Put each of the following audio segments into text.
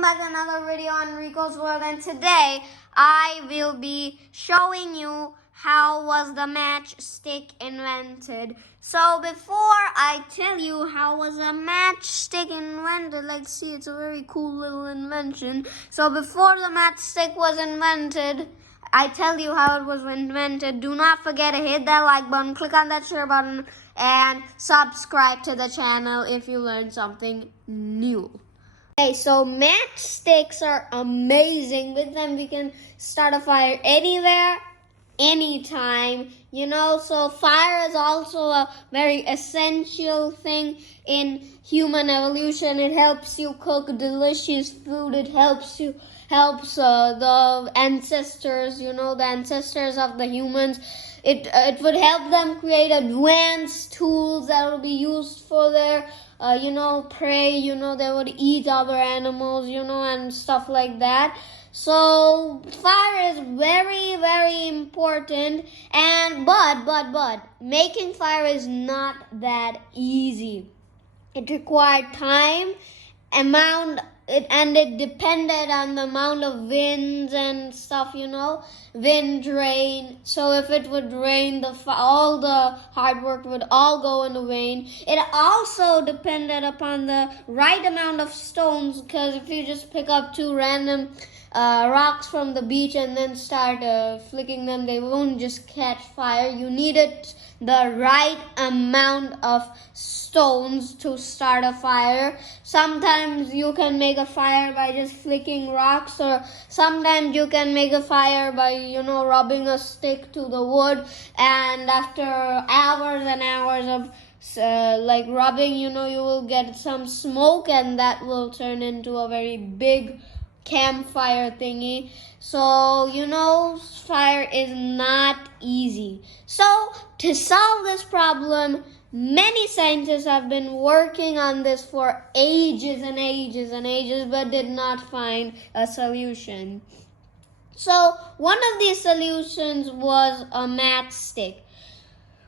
welcome back to another video on Rico's World, and today I will be showing you how was the matchstick invented. So before I tell you how was a matchstick invented, let's see, it's a very cool little invention. So before the matchstick was invented, I tell you how it was invented. Do not forget to hit that like button, click on that share button, and subscribe to the channel if you learned something new. Okay, so matchsticks are amazing. With them we can start a fire anywhere, anytime, so fire is also a very essential thing in human evolution. It helps you cook delicious food. It helps the ancestors, the ancestors of the humans. It would help them create advanced tools that will be used for their prey. They would eat other animals, and stuff like that. So fire is very, very important, but making fire is not that easy. It required time, and it depended on the amount of winds and stuff, wind, rain. So if it would rain, all the hard work would all go in the rain. It also depended upon the right amount of stones, because if you just pick up two random rocks from the beach and then start flicking them, they won't just catch fire. You needed the right amount of stones to start a fire. Sometimes you can make a fire by just flicking rocks, or sometimes you can make a fire by rubbing a stick to the wood, and after hours and hours of rubbing, you will get some smoke, and that will turn into a very big campfire thingy. So fire is not easy. So to solve this problem, many scientists have been working on this for ages and ages and ages, but did not find a solution. So one of these solutions was a matchstick.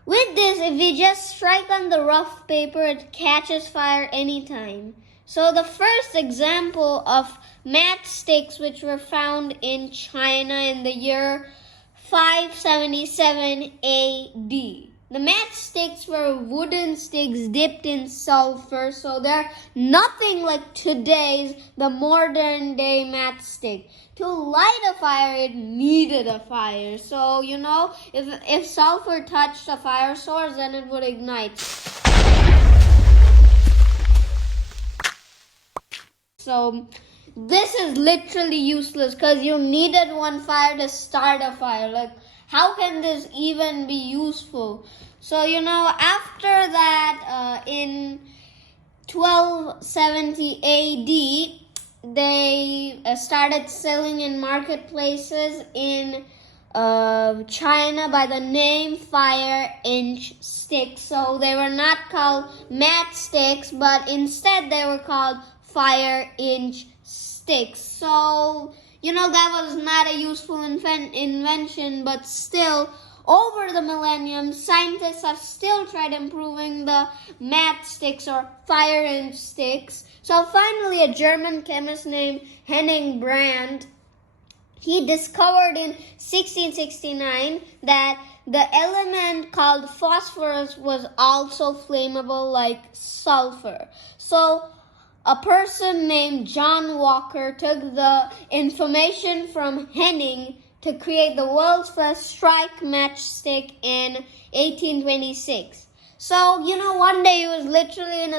With this, if we just strike on the rough paper, it catches fire anytime. So the first example of matchsticks, which were found in China in the year 577 AD. The matchsticks were wooden sticks dipped in sulfur, so they're nothing like the modern day matchstick. To light a fire, it needed a fire. So, if sulfur touched a fire source, then it would ignite. So this is literally useless, because you needed one fire to start a fire. Like, how can this even be useful? So, after that, in 1270 AD, they started selling in marketplaces in China by the name fire inch sticks. So they were not called matchsticks, but instead they were called fire inch sticks. So, that was not a useful invention, but still, over the millennium, scientists have still tried improving the matchsticks or fire inch sticks. So finally, a German chemist named Henning Brandt, he discovered in 1669 that the element called phosphorus was also flammable like sulfur. So a person named John Walker took the information from Henning to create the world's first strike matchstick in 1826. So, one day he was literally in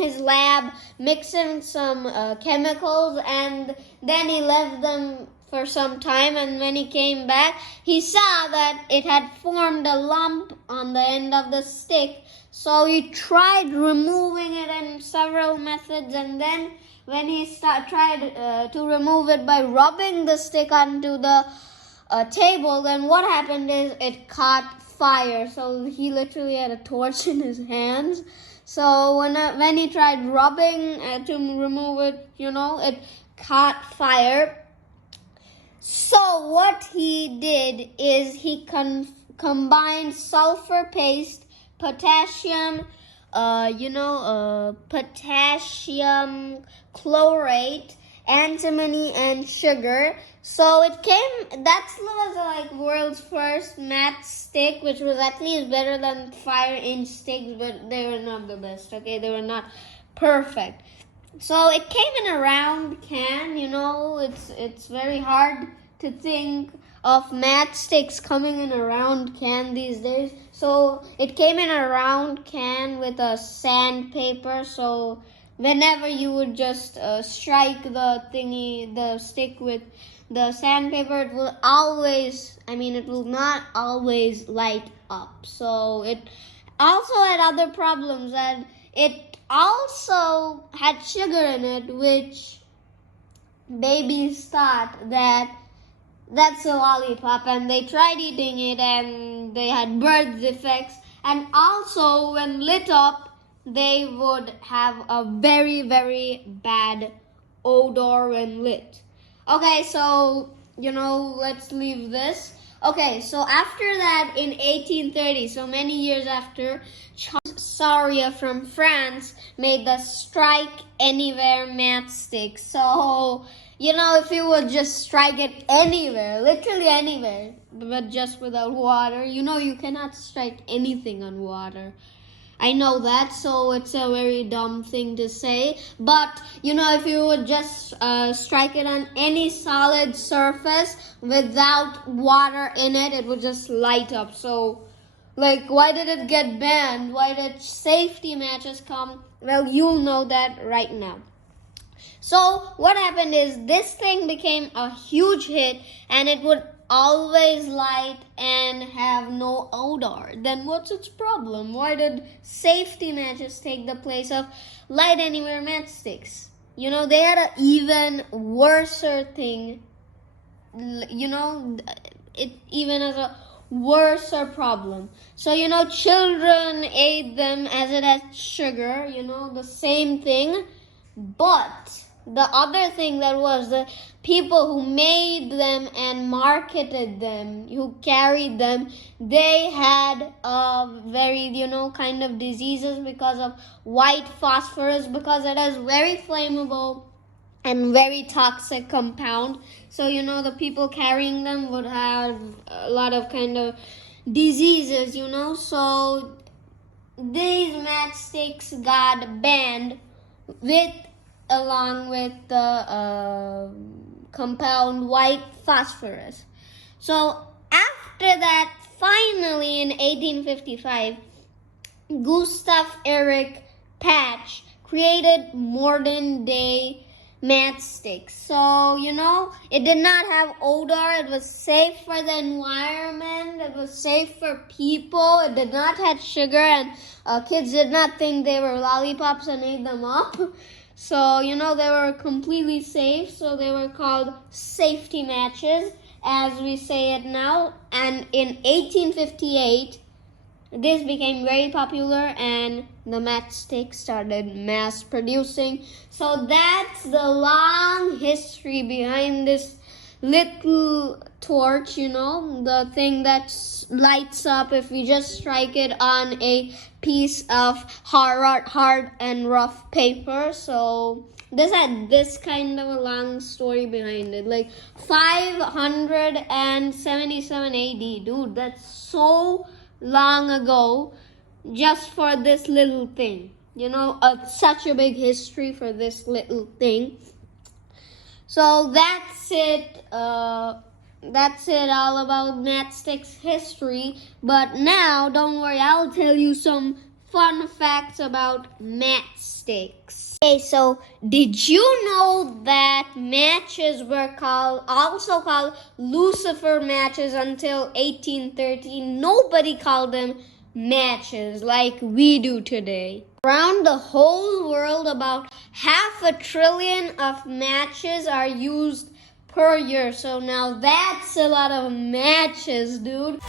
his lab mixing some chemicals, and then he left them for some time, and when he came back, he saw that it had formed a lump on the end of the stick. So he tried removing it in several methods, and then when he tried to remove it by rubbing the stick onto the table, then what happened is it caught fire. So he literally had a torch in his hands. So when he tried rubbing to remove it, it caught fire. So what he did is he combined sulfur paste, potassium potassium chlorate, antimony, and sugar. So it came, that was like world's first matchstick, which was at least better than 5-inch sticks, but they were not the best, okay? They were not perfect. So it came in a round can, it's very hard to think of matchsticks coming in a round can these days. So it came in a round can with a sandpaper, so whenever you would just strike the stick with the sandpaper, it will not always light up. So it also had other problems, and it also had sugar in it, which babies thought that's a lollipop, and they tried eating it and they had birth defects, and also when lit up they would have a very, very bad odor when lit. Okay, so let's leave this. Okay, so after that, in 1830, so many years after, Charles Saria from France made the Strike Anywhere matchstick. So, if you would just strike it anywhere, literally anywhere, but just without water, you cannot strike anything on water. I know that, so it's a very dumb thing to say. But, if you would just strike it on any solid surface without water in it, it would just light up. So, why did it get banned? Why did safety matches come? Well, you'll know that right now. So, what happened is this thing became a huge hit, and it would always light and have no odor. Then what's its problem? Why did safety matches take the place of light anywhere matchsticks? They had an even worse thing. It even has a worse problem. So, children ate them as it has sugar, the same thing. But the other thing that was the people who made them and marketed them, who carried them, they had very, kind of diseases because of white phosphorus, because it is very flammable and very toxic compound. So, the people carrying them would have a lot of kind of diseases, So these matchsticks got banned along with the compound white phosphorus. So after that, finally in 1855, Gustav Erik Patch created modern day matchsticks. So, it did not have odor. It was safe for the environment. It was safe for people. It did not have sugar, and kids did not think they were lollipops and ate them up. So, they were completely safe. So they were called safety matches, as we say it now. And in 1858, this became very popular, and the matchstick started mass producing. So that's the long history behind this little torch, the thing that lights up if you just strike it on a piece of hard and rough paper. So this had this kind of a long story behind it, 577 AD, dude, that's so long ago, just for this little thing, such a big history for this little thing. So that's it all about matchsticks history. But now, don't worry, I'll tell you some fun facts about matchsticks. Okay, so did you know that matches were also called Lucifer matches until 1813? Nobody called them matches like we do today. Around the whole world, about 500 billion of matches are used per year. So now that's a lot of matches, dude.